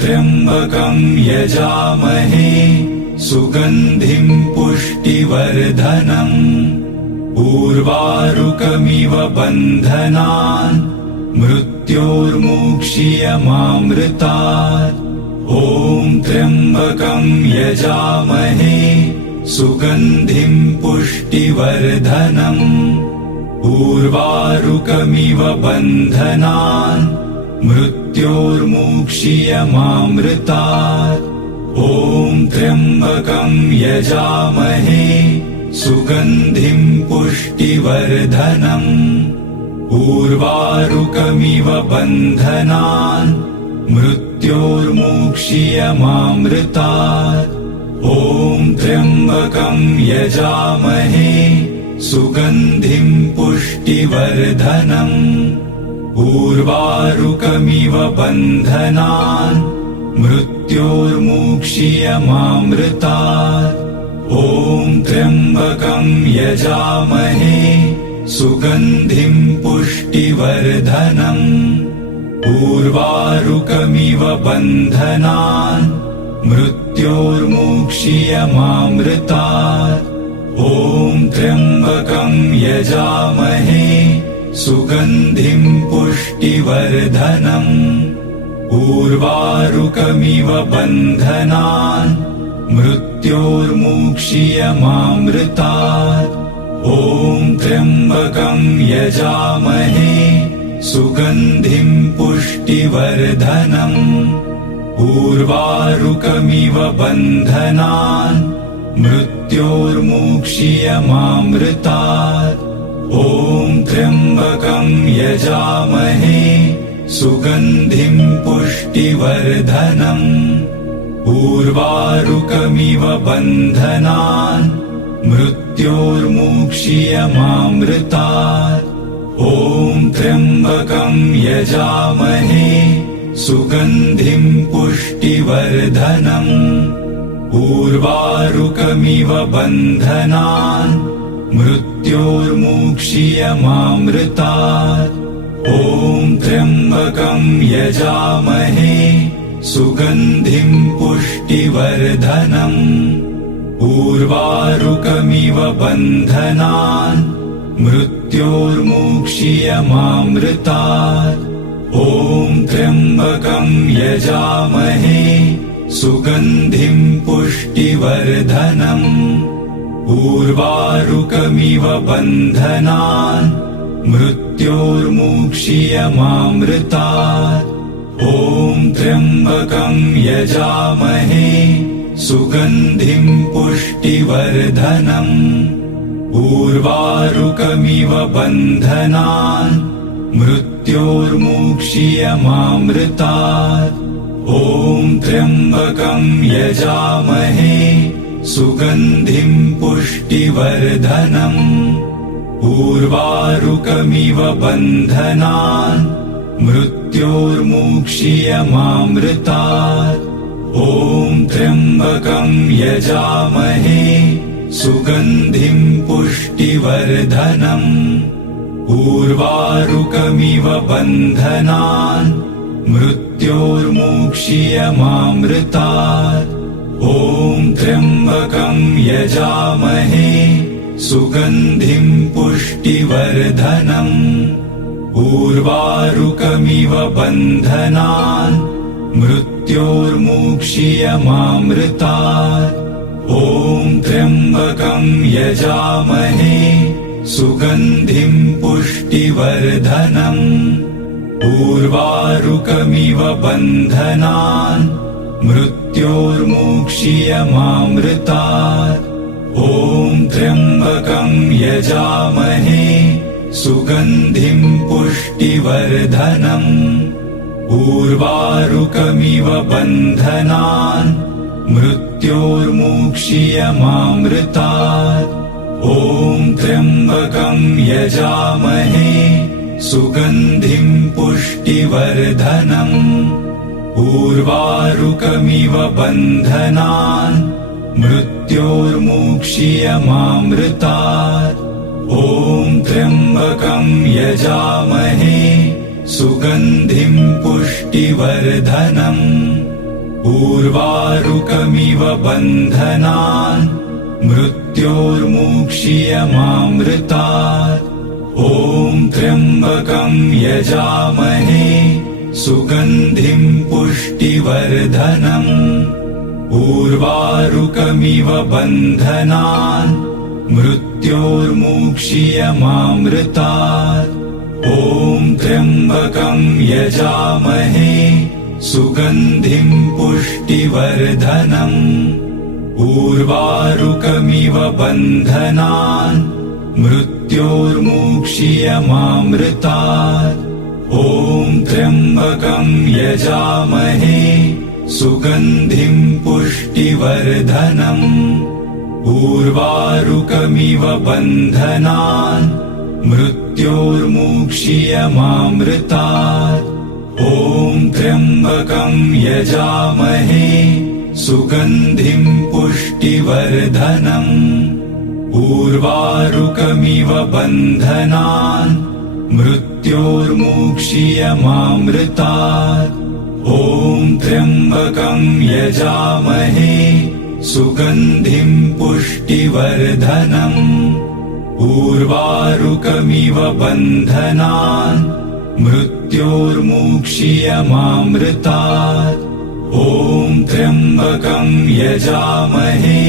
त्र्यम्बकं यजामहे सुगन्धिं पुष्टिवर्धनम् उर्वारुकमिव बन्धनान् मृत्योर्मुक्षीयमामृतात्। ॐ त्र्यम्बकं यजामहे सुगन्धिं पुष्टिवर्धनम् उर्वारुकमिव बन्धनान् मृत्योर्मुक्षीयमामृतात्। ॐ त्र्यम्बकं यजामहे सुगन्धिं पुष्टिवर्धनम् उर्वारुकमिव बन्धनान् मृत्योर्मुक्षीयमामृतात्। ॐ त्र्यम्बकं यजामहे सुगन्धिं पुष्टिवर्धनम् उर्वारुकमिव बन्धनान् मृत्योर्मुक्षीयमामृतात्। ॐ त्र्यम्बकं यजामहे सुगन्धिं पुष्टिवर्धनम् उर्वारुकमिव बन्धनान् मृत्योर्मुक्षीयमामृतात्। ॐ त्र्यम्बकं यजामहे सुगन्धिं पुष्टिवर्धनम् उर्वारुकमिव बन्धनान् मृत्योर्मुक्षीयमामृतात्। ॐ त्र्यम्बकं यजामहे सुगन्धिं पुष्टिवर्धनम् उर्वारुकमिव बन्धनान् मृत्योर्मुक्षीयमामृतात्। ॐ त्र्यम्बकं यजामहे सुगन्धिं पुष्टिवर्धनम् उर्वारुकमिव बन्धनान् मृत्योर्मुक्षीयमामृतात्। ॐ त्र्यम्बकं यजामहे सुगन्धिं पुष्टिवर्धनम् उर्वारुकमिव बन्धनान् मृत्योर्मुक्षीयमामृतात्। ॐ त्र्यम्बकं यजामहे सुगन्धिं पुष्टिवर्धनम् उर्वारुकमिव बन्धनान् मृत्योर्मुक्षीयमामृतात्। ॐ त्र्यम्बकं यजामहे सुगन्धिं पुष्टिवर्धनम् उर्वारुकमिव बन्धनान् मृत्योर्मुक्षीयमामृतात्। ॐ त्र्यम्बकं यजामहे सुगन्धिं पुष्टिवर्धनम् उर्वारुकमिव बन्धनान् मृत्योर्मुक्षीयमामृतात्। ॐ त्र्यम्बकं यजामहे सुगन्धिं पुष्टिवर्धनम् उर्वारुकमिव बन्धनान् मृत्योर्मुक्षीयमामृतात्। ॐ त्र्यम्बकं यजामहे सुगन्धिं पुष्टिवर्धनम् उर्वारुकमिव बन्धनान् मृत्योर्मुक्षीयमामृतात्। ॐ त्र्यम्बकं यजामहे सुगन्धिं पुष्टिवर्धनम् उर्वारुकमिव बन्धनान् मृत्योर्मुक्षीयमामृतात्। ॐ त्र्यम्बकं यजामहे सुगन्धिं पुष्टिवर्धनम् उर्वारुकमिव बन्धनान् मृत्योर्मुक्षीयमामृतात्। ॐ त्र्यम्बकं यजामहे सुगन्धिं पुष्टिवर्धनम् उर्वारुकमिव बन्धनान् मृत्योर्मुक्षीयमामृतात्। ॐ त्र्यम्बकं यजामहे सुगन्धिं पुष्टिवर्धनम् उर्वारुकमिव बन्धनान् मृत्योर्मुक्षीयमामृतात्। ॐ त्र्यम्बकं यजामहे सुगन्धिं पुष्टिवर्धनम् उर्वारुकमिव बन्धनान् मृत्योर्मुक्षीयमामृतात्। ॐ त्र्यम्बकं यजामहे सुगन्धिं पुष्टिवर्धनम्। उर्वारुकमिव बन्धनान् मृत्योर्मुक्षीयमामृतात्। ॐ त्र्यम्बकं यजामहे सुगन्धिं पुष्टिवर्धनम्। उर्वारुकमिव बन्धनान् मृत्योर्मुक्षीयमामृतात्। ॐ त्र्यम्बकं यजामहे सुगन्धिं पुष्टिवर्धनम्। उर्वारुकमिव बन्धनान् मृत्योर्मुक्षीयमामृतात्। ॐ त्र्यम्बकं यजामहे सुगन्धिं पुष्टिवर्धनम्। उर्वारुकमिव बन्धनान् मृत्योर्मुक्षीयमामृतात्। ॐ त्र्यम्बकं यजामहे सुगन्धिं पुष्टिवर्धनम्। उर्वारुकमिव बन्धनान् मृत्योर्मुक्षीयमामृतात्। ॐ त्र्यम्बकं यजामहे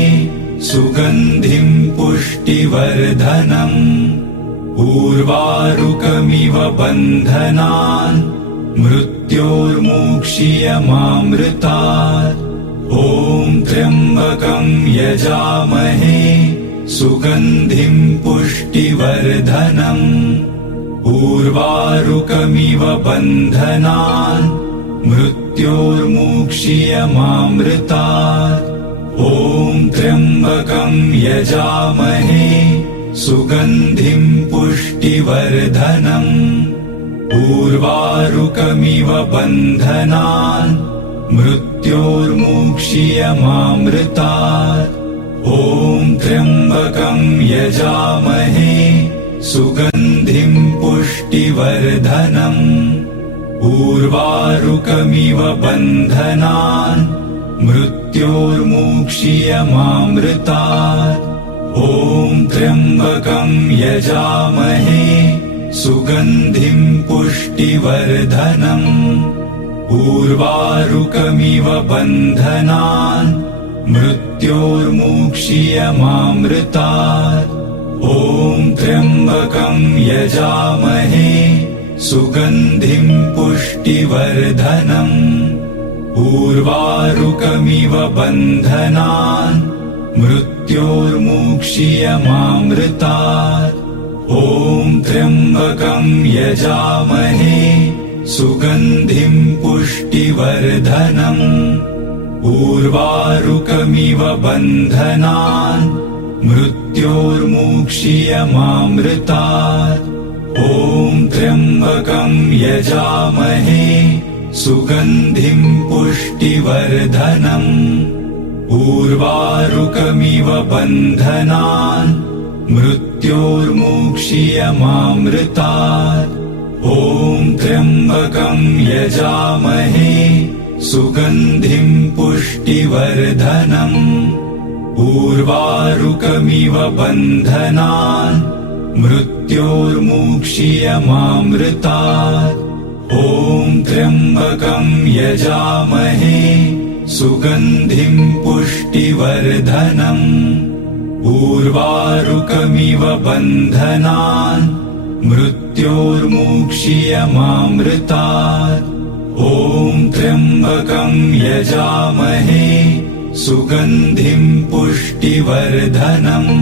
सुगन्धिं पुष्टिवर्धनम्। उर्वारुकमिव बन्धनान् मृत्योर्मुक्षीयमामृतात्। ॐ त्र्यम्बकं यजामहे सुगन्धिं पुष्टिवर्धनम्। उर्वारुकमिव बन्धनान् मृत्योर्मुक्षीयमामृतात्। ॐ त्र्यम्बकं यजामहे सुगन्धिं पुष्टिवर्धनम्। उर्वारुकमिव बन्धनान् मृत्योर्मुक्षीयमामृतात्। ॐ त्र्यम्बकं यजामहे सुगन्धिं पुष्टिवर्धनम्। उर्वारुकमिव बन्धनान् मृत्योर्मुक्षीयमामृतात्। ॐ त्र्यम्बकं यजामहे सुगन्धिं पुष्टिवर्धनम्। उर्वारुकमिव बन्धनान् मृत्योर्मुक्षीयमामृतात्। ॐ त्र्यम्बकं यजामहे सुगन्धिं पुष्टिवर्धनम्। उर्वारुकमिव बन्धनान् मृत्योर्मुक्षीयमामृतात्। ॐ त्र्यम्बकं यजामहे सुगन्धिं पुष्टिवर्धनम्। उर्वारुकमिव बन्धनान् मृत्योर्मुक्षीयमामृतात्। ॐ त्र्यम्बकं यजामहे सुगन्धिं पुष्टिवर्धनम्। उर्वारुकमिव बन्धनान् मृत्योर्मुक्षीयमामृतात्। ॐ त्र्यम्बकं यजामहे सुगन्धिं पुष्टिवर्धनम्। उर्वारुकमिव बन्धनान् मृत्योर्मुक्षीयमामृतात्। ॐ त्र्यम्बकं यजामहे सुगन्धिं पुष्टिवर्धनम्। उर्वारुकमिव बन्धनान् मृत्योर्मुक्षीयमामृतात्। ॐ त्र्यम्बकं यजामहे सुगन्धिं पुष्टिवर्धनम्।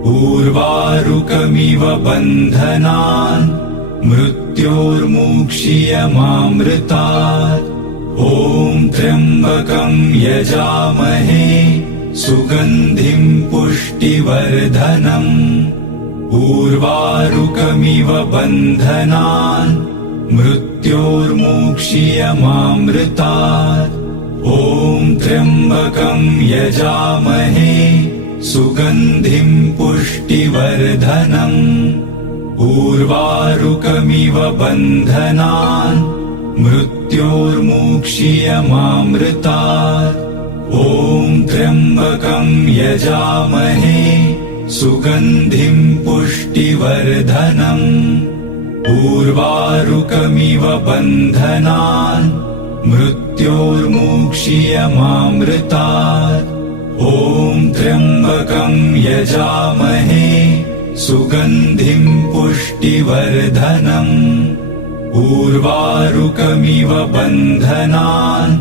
उर्वारुकमिव बन्धनान् मृत्योर्मुक्षीयमामृतात्। ॐ त्र्यम्बकं यजामहे सुगन्धिं पुष्टिवर्धनम्। उर्वारुकमिव बन्धनान् मृत्योर्मुक्षीयमामृतात्। ॐ त्र्यम्बकं यजामहे सुगन्धिं पुष्टिवर्धनम्। उर्वारुकमिव बन्धनान् मृत्योर्मुक्षीयमामृतात्। ॐ त्र्यम्बकं यजामहे सुगन्धिं पुष्टिवर्धनम्। उर्वारुकमिव बन्धनान् मृत्योर्मुक्षीयमामृतात्। ॐ त्र्यम्बकं यजामहे सुगन्धिं पुष्टिवर्धनम्। उर्वारुकमिव बन्धनान्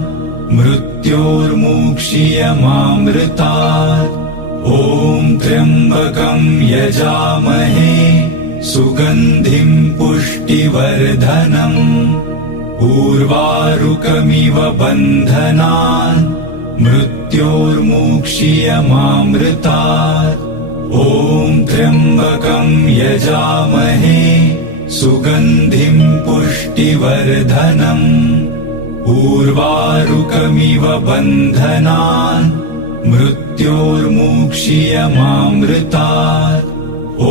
मृत्योर्मुक्षीयमामृतात्। ॐ त्र्यम्बकं यजामहे सुगन्धिं पुष्टिवर्धनम्। उर्वारुकमिव बन्धनान् मृत्योर्मुक्षीयमामृतात्। ॐ त्र्यम्बकं यजामहे सुगन्धिं पुष्टिवर्धनम्। उर्वारुकमिव बन्धनान् मृत्योर्मुक्षीयमामृतात्। ॐ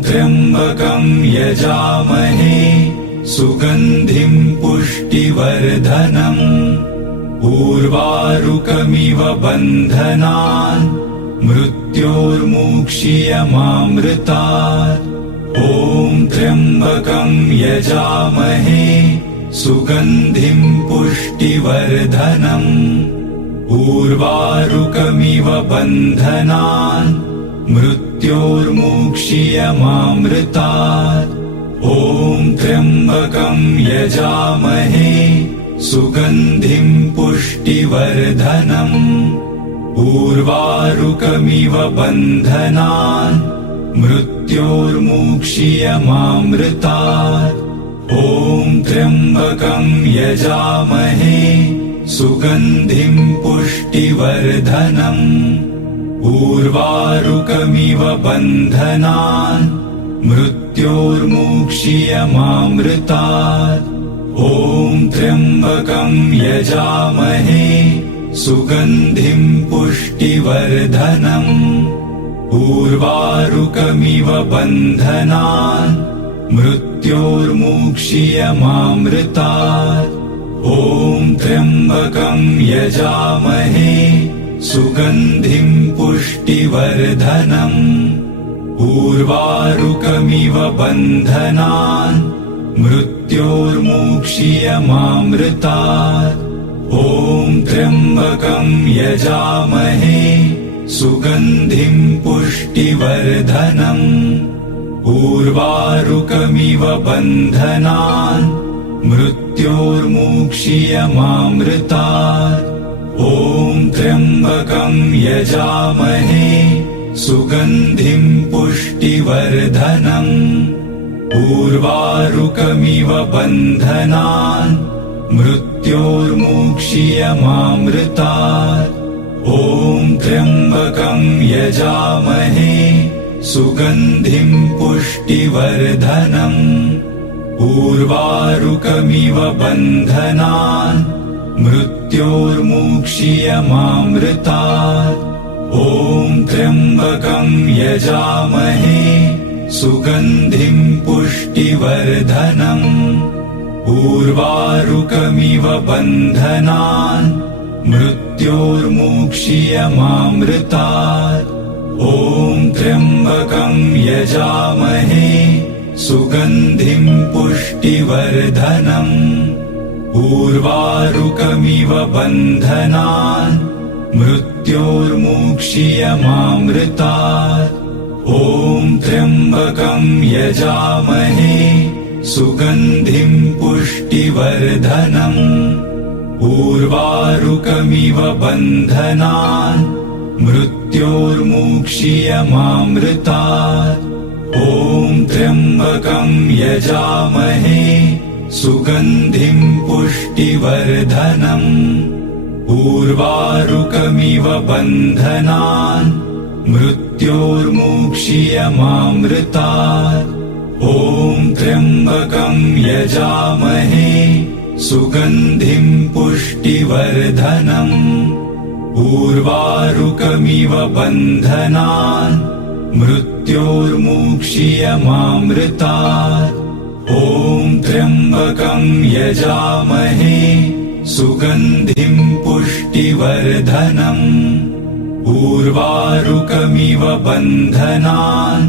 त्र्यम्बकं यजामहे सुगन्धिं पुष्टिवर्धनम्। उर्वारुकमिव बन्धनान् मृत्योर्मुक्षीयमामृतात्। ॐ त्र्यम्बकं यजामहे सुगन्धिं पुष्टिवर्धनम्। उर्वारुकमिव बन्धनान् मृत्योर्मुक्षीयमामृतात्। ॐ त्र्यम्बकं यजामहे सुगन्धिं पुष्टिवर्धनम्। उर्वारुकमिव बन्धनान् मृत्योर्मुक्षीयमामृतात्। ॐ त्र्यम्बकं यजामहे सुगन्धिं पुष्टिवर्धनम्। उर्वारुकमिव बन्धनान् मृत्योर्मुक्षीयमामृतात्। ॐ त्र्यम्बकं यजामहे सुगन्धिं पुष्टिवर्धनम्। उर्वारुकमिव बन्धनान् मृत्योर्मुक्षीयमामृतात्। ॐ त्र्यम्बकं यजामहे सुगन्धिं पुष्टिवर्धनम्। उर्वारुकमिव बन्धनान् मृत्योर्मुक्षीयमामृतात्। ॐ त्र्यम्बकं यजामहे सुगन्धिं पुष्टिवर्धनम्। उर्वारुकमिव बन्धनान् मृत्योर्मुक्षीयमामृतात्। ॐ त्र्यम्बकं यजामहे सुगन्धिं पुष्टिवर्धनम्। उर्वारुकमिव बन्धनान् मृत्योर्मुक्षीयमामृतात्। ॐ त्र्यम्बकं यजामहे सुगन्धिं पुष्टिवर्धनम्। उर्वारुकमिव बन्धनान् मृत्योर्मुक्षीयमामृतात्। ॐ त्र्यम्बकं यजामहे सुगन्धिं पुष्टिवर्धनम्। उर्वारुकमिव बन्धनान् मृत्योर्मुक्षीयमामृतात्। ॐ त्र्यम्बकं यजामहे सुगन्धिं पुष्टिवर्धनम्। उर्वारुकमिव बन्धनान् मृत्योर्मुक्षीयमामृतात्। ॐ त्र्यम्बकं यजामहे सुगन्धिं पुष्टिवर्धनम्। उर्वारुकमिव बन्धनान् मृत्योर्मुक्षीयमामृतात्। ॐ त्र्यम्बकं यजामहे सुगन्धिं पुष्टिवर्धनम्। उर्वारुकमिव बन्धनान् मृत्योर्मुक्षीयमामृतात्। ॐ त्र्यम्बकं यजामहे सुगन्धिं पुष्टिवर्धनम्। उर्वारुकमिव बन्धनान् मृत्योर्मुक्षीयमामृतात्। ॐ त्र्यम्बकं यजामहे सुगन्धिं पुष्टिवर्धनम् उर्वारुकमिव बन्धनान्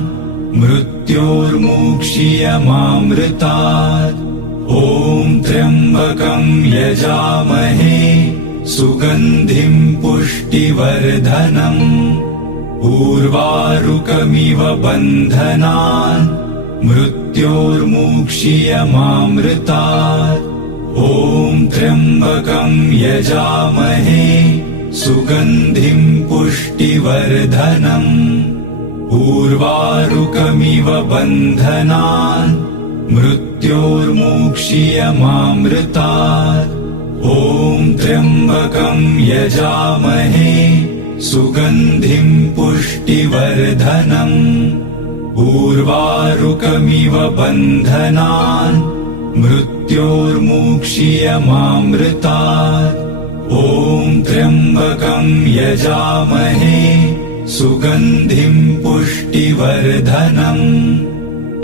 मृत्योर्मुक्षीयमामृतात् ॐ त्र्यम्बकं यजामहे सुगन्धिं पुष्टिवर्धनम् उर्वारुकमिव बन्धनान् मृत्योर्मुक्षीयमामृतात् ॐ त्र्यम्बकं यजामहे सुगन्धिं पुष्टिवर्धनम् उर्वारुकमिव बन्धनान् मृत्योर्मुक्षीयमामृतात् ॐ त्र्यम्बकं यजामहे सुगन्धिं पुष्टिवर्धनम् उर्वारुकमिव बन्धनान् मृत्योर्मुक्षीयमामृतात् ॐ त्र्यम्बकं यजामहे सुगन्धिं पुष्टिवर्धनम्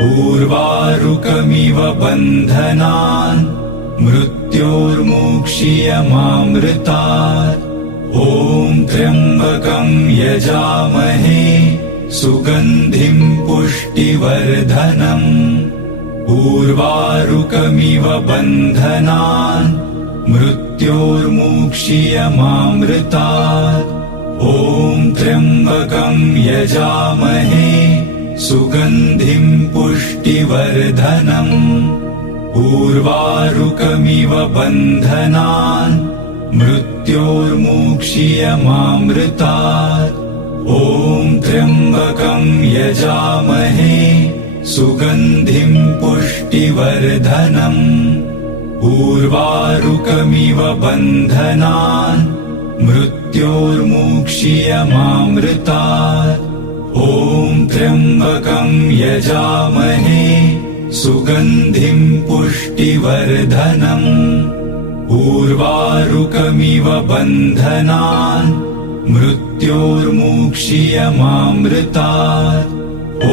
उर्वारुकमिव बन्धनान् मृत्योर्मुक्षीयमामृतात् ॐ त्र्यम्बकं यजामहे सुगन्धिं पुष्टिवर्धनम् उर्वारुकमिव बन्धनान् मृत्योर्मुक्षीयमामृतात् ॐ त्र्यम्बकं यजामहे सुगन्धिं पुष्टिवर्धनम् उर्वारुकमिव बन्धनान् मृत्योर्मुक्षीयमामृतात् ॐ त्र्यम्बकं यजामहे सुगन्धिं पुष्टिवर्धनम् उर्वारुकमिव बन्धनान् मृत्योर्मुक्षीयमामृतात् ॐ त्र्यम्बकं यजामहे सुगन्धिं पुष्टिवर्धनम् उर्वारुकमिव बन्धनान् मृत्योर्मुक्षीयमामृतात्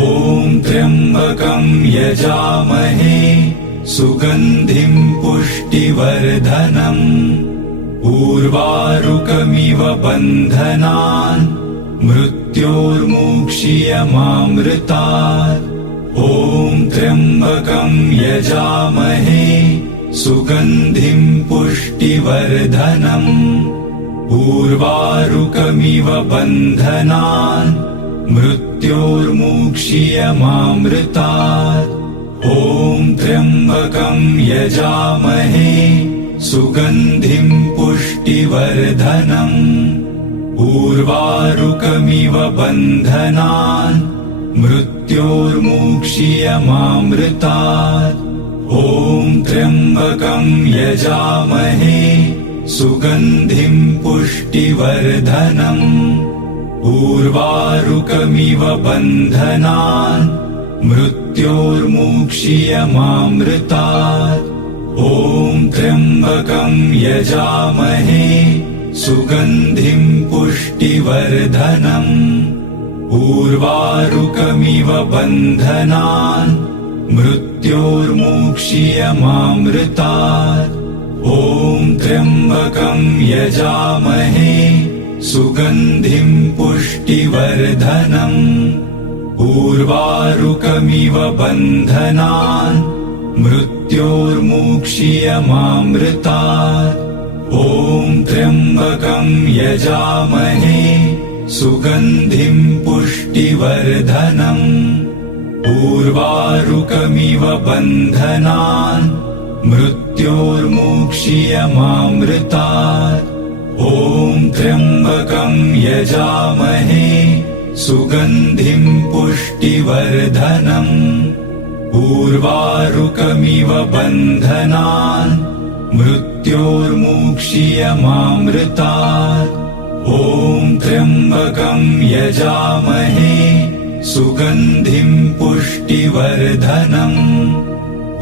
ॐ त्र्यम्बकं यजामहे सुगन्धिं पुष्टिवर्धनम् उर्वारुकमिव बन्धनान् मृत्योर्मुक्षीयमामृतात् ॐ त्र्यम्बकं यजामहे सुगन्धिं पुष्टिवर्धनम् उर्वारुकमिव बन्धनान् मृत्योर्मुक्षीयमामृतात् ॐ त्र्यम्बकं यजामहे सुगन्धिं पुष्टिवर्धनम् उर्वारुकमिव बन्धनान् मृत्योर्मुक्षीयमामृतात् ॐ त्र्यम्बकं यजामहे सुगन्धिं पुष्टिवर्धनम् उर्वारुकमिव बन्धनान् मृत्योर्मुक्षीयमामृतात् ॐ त्र्यम्बकं यजामहे सुगन्धिं पुष्टिवर्धनम् उर्वारुकमिव बन्धनान् मृत्योर्मुक्षीयमामृतात् ॐ त्र्यम्बकं यजामहे सुगन्धिं पुष्टिवर्धनम् उर्वारुकमिव बन्धनान् मृत्योर्मुक्षीयमामृतात् ॐ त्र्यम्बकं यजामहे सुगन्धिं पुष्टिवर्धनम् उर्वारुकमिव बन्धनान् मृत्योर्मुक्षीयमामृतात् ॐ त्र्यम्बकं यजामहे सुगन्धिं पुष्टिवर्धनम् उर्वारुकमिव बन्धनान् मृत्योर्मुक्षीयमामृतात् ॐ त्र्यम्बकं यजामहे सुगन्धिं पुष्टिवर्धनम्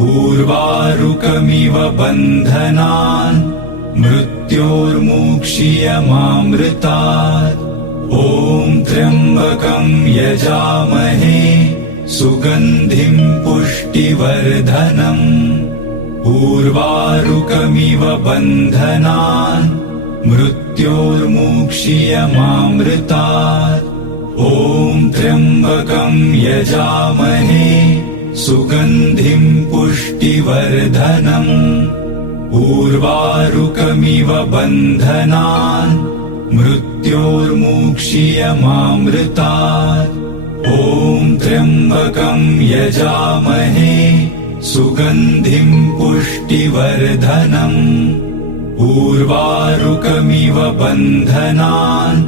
उर्वारुकमिव बन्धनान् मृत्योर्मुक्षीयमामृतात् ॐ त्र्यम्बकं यजामहे सुगन्धिं पुष्टिवर्धनम् उर्वारुकमिव बन्धनान् मृत्योर्मुक्षीयमामृतात् ॐ त्र्यम्बकं यजामहे सुगन्धिं पुष्टिवर्धनम् उर्वारुकमिव बन्धनान् मृत्योर्मुक्षीयमामृतात् ॐ त्र्यम्बकं यजामहे सुगन्धिं पुष्टिवर्धनम् उर्वारुकमिव बन्धनान्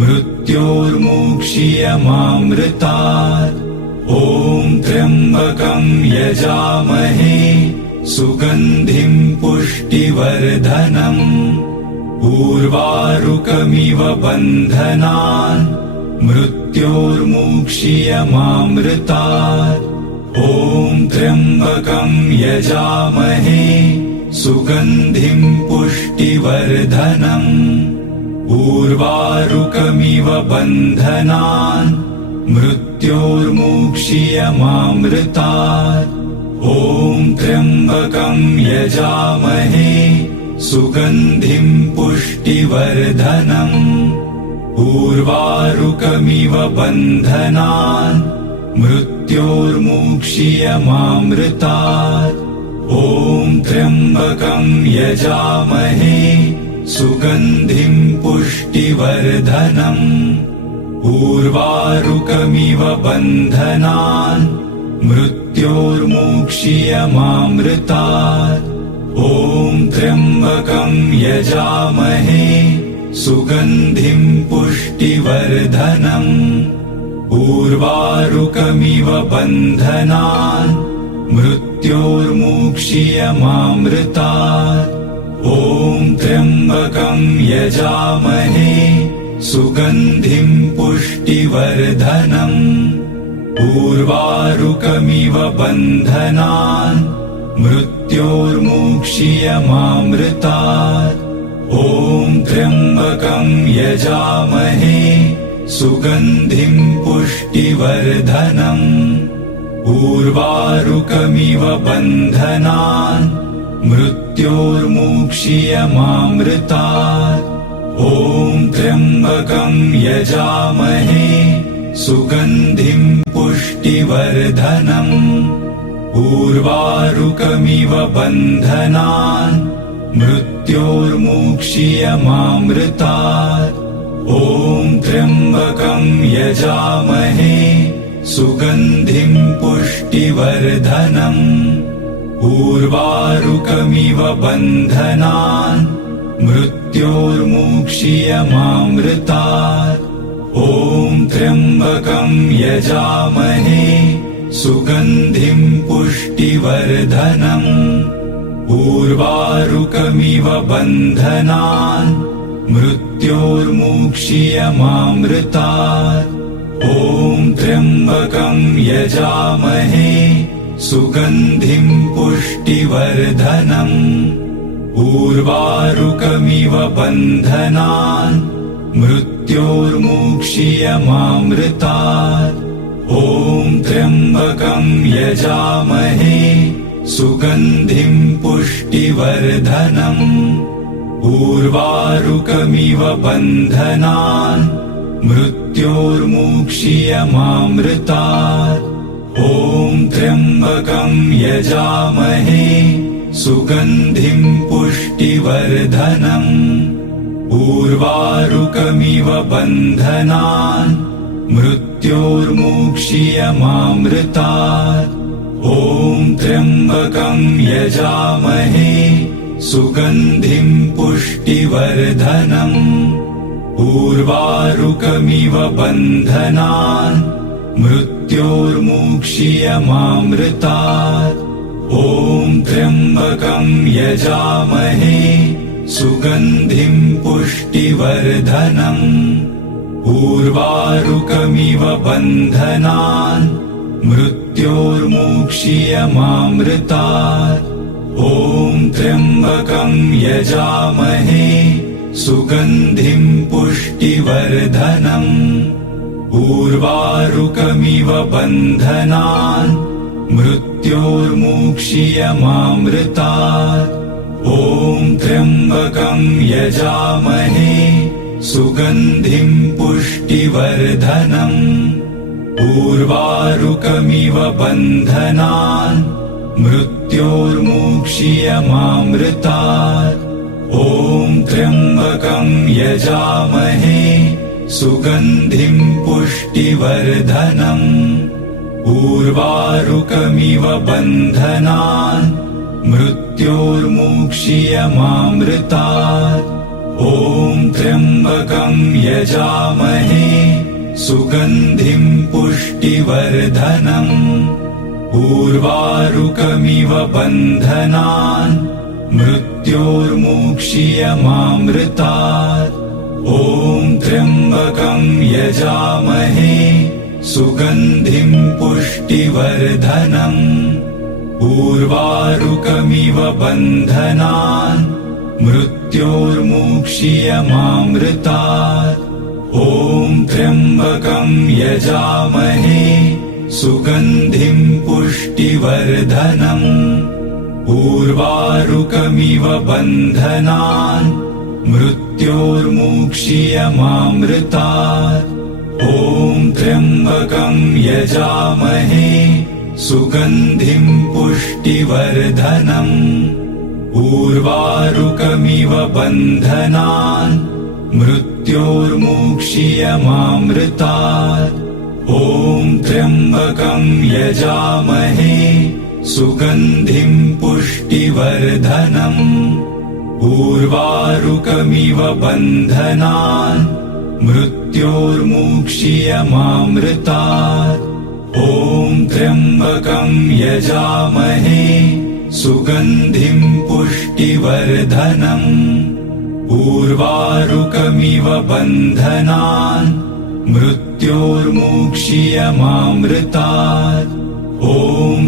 मृत्योर्मुक्षीयमामृतात् ॐ त्र्यम्बकं यजामहे सुगन्धिं पुष्टिवर्धनम् उर्वारुकमिव बन्धनान् मृत्योर्मुक्षीयमामृतात् ॐ त्र्यम्बकं यजामहे सुगन्धिं पुष्टिवर्धनम् उर्वारुकमिव बन्धनान् मृत्योर्मुक्षीयमामृतात् ॐ त्र्यम्बकं यजामहे सुगन्धिं पुष्टिवर्धनम् उर्वारुकमिव बन्धनान् मृत्योर्मुक्षीयमामृतात् ॐ त्र्यम्बकं यजामहे सुगन्धिं पुष्टिवर्धनम् उर्वारुकमिव बन्धनान् मृत्योर्मुक्षीयमामृतात् ॐ त्र्यम्बकं यजामहे सुगन्धिं पुष्टिवर्धनम् उर्वारुकमिव बन्धनान् मृत्योर्मुक्षीयमामृतात् ॐ त्र्यम्बकं यजामहे सुगन्धिं पुष्टिवर्धनम् उर्वारुकमिव बन्धनान् मृत्योर्मुक्षीयमामृतात् ॐ त्र्यम्बकं यजामहे सुगन्धिं पुष्टिवर्धनम् उर्वारुकमिव बन्धनान् मृत्योर्मुक्षीयमामृतात् ॐ त्र्यम्बकं यजामहे सुगन्धिं पुष्टिवर्धनम् उर्वारुकमिव बन्धनान् मृत्योर्मुक्षीयमामृतात् ॐ त्र्यम्बकं यजामहे सुगन्धिं पुष्टिवर्धनम् उर्वारुकमिव बन्धनान् मृत्योर्मुक्षीयमामृतात् ॐ त्र्यम्बकं यजामहे सुगन्धिं पुष्टिवर्धनम् उर्वारुकमिव बन्धनान् मृत्योर्मुक्षीयमामृतात् ॐ त्र्यम्बकं यजामहे सुगन्धिं पुष्टिवर्धनम् उर्वारुकमिव बन्धनान् मृत्योर्मुक्षीयमामृतात् ॐ त्र्यम्बकं यजामहे सुगन्धिं पुष्टिवर्धनम् उर्वारुकमिव बन्धनान् मृत्योर्मुक्षीयमामृतात् ॐ त्र्यम्बकं यजामहे सुगन्धिं पुष्टिवर्धनम् उर्वारुकमिव बन्धनान् मृत्योर्मुक्षीयमामृतात् ॐ त्र्यम्बकं यजामहे सुगन्धिं पुष्टिवर्धनम् उर्वारुकमिव बन्धनान् मृत्योर्मुक्षीयमामृतात् ॐ त्र्यम्बकं यजामहे सुगन्धिं पुष्टिवर्धनम् उर्वारुकमिव बन्धनान् मृत्योर्मुक्षीयमामृतात् ॐ त्र्यम्बकं यजामहे सुगन्धिं पुष्टिवर्धनम् उर्वारुकमिव बन्धनान् मृत्योर्मुक्षीयमामृतात्। ॐ त्र्यम्बकं यजामहे सुगन्धिं पुष्टिवर्धनम्। उर्वारुकमिव बन्धनान् मृत्योर्मुक्षीयमामृतात्। ॐ त्र्यम्बकं यजामहे सुगन्धिं पुष्टिवर्धनम्। उर्वारुकमिव बन्धनान् मृत्योर्मुक्षीयमामृतात्। ॐ त्र्यम्बकं यजामहे सुगन्धिं पुष्टिवर्धनम्। उर्वारुकमिव बन्धनान् मृत्योर्मुक्षीयमामृतात्। ॐ त्र्यम्बकं यजामहे सुगन्धिं पुष्टिवर्धनम्। उर्वारुकमिव बन्धनान् मृत्योर्मुक्षीयमामृतात्। ॐ त्र्यम्बकं यजामहे सुगन्धिं पुष्टिवर्धनम्। उर्वारुकमिव बन्धनान् मृत्योर्मुक्षीयमामृतात्। ॐ त्र्यम्बकं यजामहे सुगन्धिं पुष्टिवर्धनम्। उर्वारुकमिव बन्धनान् मृत्योर्मुक्षीयमामृतात्। ॐ त्र्यम्बकं यजामहे सुगन्धिं पुष्टिवर्धनम्। उर्वारुकमिव बन्धनान् मृत्योर्मुक्षीयमामृतात्। ॐ त्र्यम्बकं यजामहे सुगन्धिं पुष्टिवर्धनम्। उर्वारुकमिव बन्धनान् मृत्योर्मुक्षीयमामृतात्। ॐ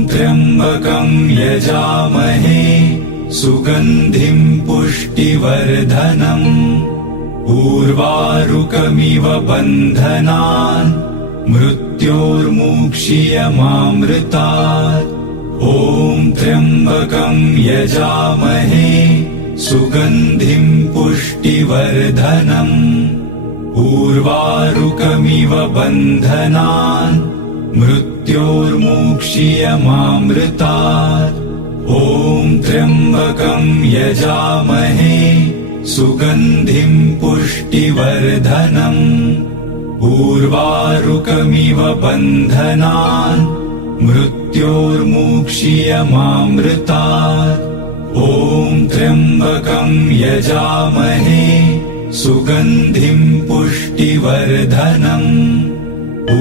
त्र्यम्बकं यजामहे सुगन्धिं पुष्टिवर्धनम्। उर्वारुकमिव बन्धनान् मृत्योर्मुक्षीयमामृतात्। ॐ त्र्यम्बकं यजामहे सुगन्धिं पुष्टिवर्धनम्। उर्वारुकमिव बन्धनान् मृत्योर्मुक्षीयमामृतात्। ॐ त्र्यम्बकं यजामहे सुगन्धिं पुष्टिवर्धनम्। उर्वारुकमिव बन्धनान् मृत्योर्मुक्षीयमामृतात्। ॐ त्र्यम्बकं यजामहे सुगन्धिं पुष्टिवर्धनम्।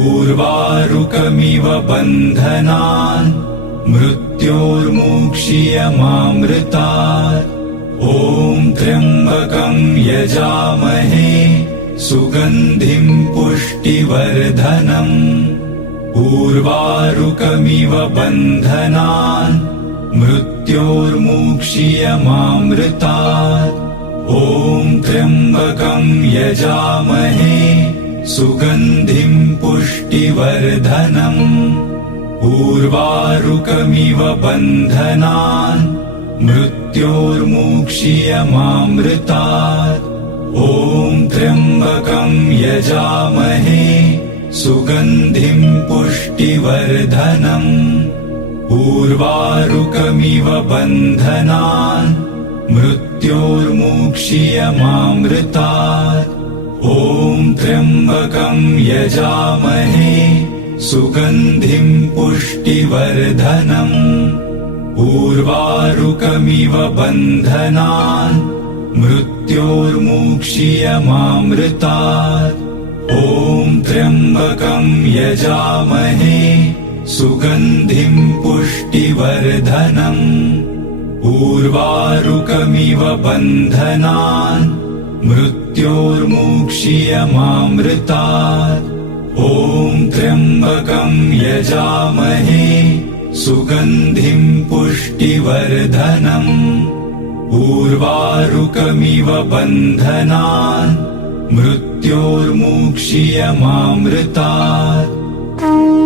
उर्वारुकमिव बन्धनान् मृत्योर्मुक्षीयमामृतात्। ॐ त्र्यम्बकं यजामहे सुगन्धिं पुष्टिवर्धनम्। उर्वारुकमिव बन्धनान् मृत्योर्मुक्षीयमामृतात्। ॐ त्र्यम्बकं यजामहे सुगन्धिं पुष्टिवर्धनम्। उर्वारुकमिव बन्धनान् मृत्योर्मुक्षीयमामृतात्। ॐ त्र्यम्बकं यजामहे सुगन्धिं पुष्टिवर्धनम्। उर्वारुकमिव बन्धनान् मृत्योर्मुक्षीयमामृतात्। ॐ त्र्यम्बकं यजामहे सुगन्धिं पुष्टिवर्धनम्। उर्वारुकमिव बन्धनान् मृत्योर्मुक्षीयमामृतात्। ॐ त्र्यम्बकं यजामहे सुगन्धिं पुष्टिवर्धनम्। उर्वारुकमिव बन्धनान् मृत्योर्मुक्षीयमामृतात्। ॐ त्र्यम्बकं यजामहे सुगन्धिं पुष्टिवर्धनम्। उर्वारुकमिव बन्धनान् मृत्योर्मुक्षीयमामृतात्